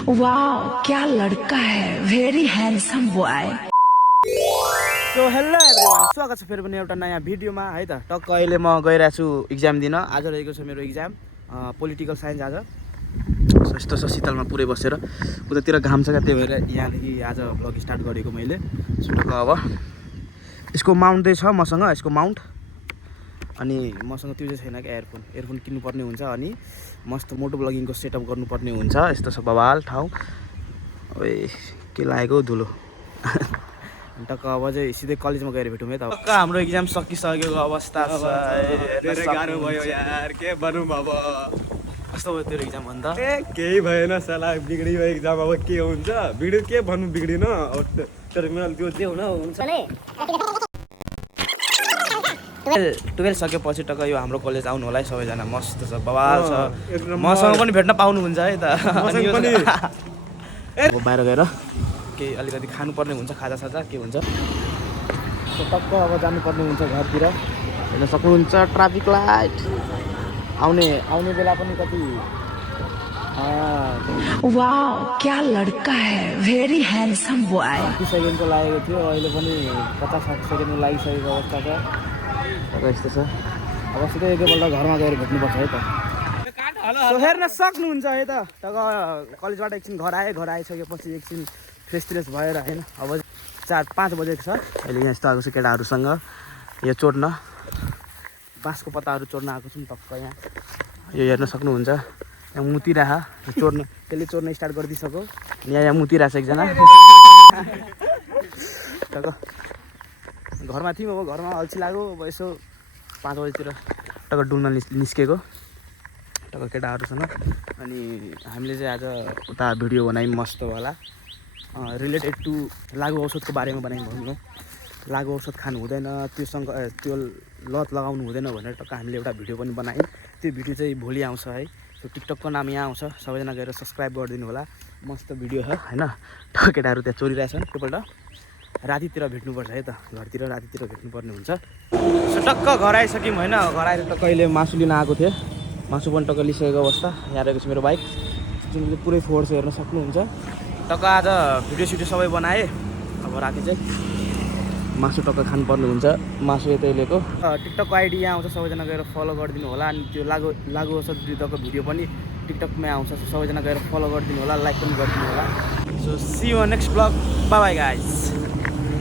वाह क्या लड़का है, very handsome boy. So hello everyone, स्वागत छ फेरि पनि एउटा नयाँ भिडियोमा है त। टक्क अहिले म गइरहेको छु इक्जाम दिन। आज रहेको छ मेरो इक्जाम पोलिटिकल साइन्स। आज सो यस्तो छ शीतलमा पुरै बसेर, उतातिर घाम छ क्या, त्यही भएर यहाँदेखि आज भ्लग स्टार्ट गरेको मैले। सो टक्क अब यसको माउन्ट चाहिँ छ मसँग, यसको माउन्ट। अनि मसँग त्यो चाहिँ छैन क्या, एयरफोन किन्नुपर्ने हुन्छ। अनि मस्त मोटो ब्लगिङको सेटअप गर्नुपर्ने हुन्छ। यस्तो छ बवाल ठाउँ। अब के लागेको धुलो। टक्क अब चाहिँ सिधै कलेजमा गएर भेटौँ है त। टक्क हाम्रो इक्जाम सकिसकेको अवस्था छ। धेरै गाह्रो भयो यार, के भनौँ अब। कस्तो भयो तेरो इक्जाम भन्दा? केही भएन साला, बिग्रियो इक्जाम। अब के हुन्छ, बिग्रियो के भन्नु, बिग्रिन। अब टर्मिनल त्यो जे हुन हुन्छ। 12 सकेपछि टक्क यो हाम्रो कलेज आउनु होला है सबैजना। मस्त छ, बवाल छ। मसँग पनि भेट्न पाउनुहुन्छ है त। अब बाहिर गएर केही अलिकति खानुपर्ने हुन्छ, खाजासाजा के हुन्छ। टक्क अब जानुपर्ने हुन्छ घरतिर। हेर्न सक्नुहुन्छ ट्राफिक लाइट आउने बेला पनि कति। वाह क्या लड़का है, भेरी ह्यान्डसम बॉय। 30 सेकेन्डको लागेको थियो, अहिले पनि 50-60 सेकेन्डमा लागिसकेको अवस्था छ। अब यस्तो छ, अब सिधै एकैपल्ट घरमा गएर भेट्नुपर्छ है त। सो हेर्न सक्नुहुन्छ है त। टक्क कलेजबाट एकछिन घर आइसकेपछि एकछिन फ्रेस भएर होइन, अब 4-5 बजेको छ। अहिले यहाँ यस्तो आएको छु केटाहरूसँग यो चोर्न, बाँसको पत्ताहरू चोर्न आएको छु नि। टक्क यहाँ यो हेर्न सक्नुहुन्छ, यहाँ मुतिरह चोर्न, त्यसले चोर्न स्टार्ट गरिदिइसक्यो। यहाँ मुतिरहेछ एकजना। टक्क घरमा थियौँ, अब घरमा अल्छी लाग्यो। अब यसो 5 बजीतिर टक्क डुल्न निस्केको टक्क केटाहरूसँग। अनि हामीले चाहिँ आज उता भिडियो बनायौँ मस्तवाला, रिलेटेड टु लागु औषधको बारेमा बनायौँ। भन्नु लागु औषध खानु हुँदैन, त्यो लत लगाउनु हुँदैन भनेर टक्क हामीले एउटा भिडियो पनि बनायौँ। त्यो भिडियो चाहिँ भोलि आउँछ है। त्यो टिकटकको नाम यहाँ आउँछ, सबैजना गएर सब्सक्राइब गरिदिनु होला। मस्त भिडियो छ होइन। टक्क केटाहरू त्यहाँ चोरिरहेछन्, त्योपल्ट रातितिर भेट्नुपर्छ है त। घरतिर रातितिर भेट्नुपर्ने हुन्छ। सो टक्क घर आइसक्यौँ होइन। घर आएर टक्क अहिले मासु लिन आएको थिएँ। मासु पनि टक्क लिइसकेको अवस्था। यहाँ रहेको छ मेरो बाइक, जुन पुरै फोहोर छ, हेर्न सक्नुहुन्छ। टक्क आज भिडियो सबै बनाएँ। अब राति चाहिँ मासु टक्क खानुपर्ने हुन्छ। मासु यतै लिएको। टिकटकको आइडी यहाँ आउँछ, सबैजना गएर फलो गरिदिनु होला। अनि त्यो लागु औषध विरुद्धको भिडियो पनि टिकटकमै आउँछ, सबैजना गएर फलो गरिदिनु होला, लाइक पनि गरिदिनु होला। So see you next blog, bye bye guys.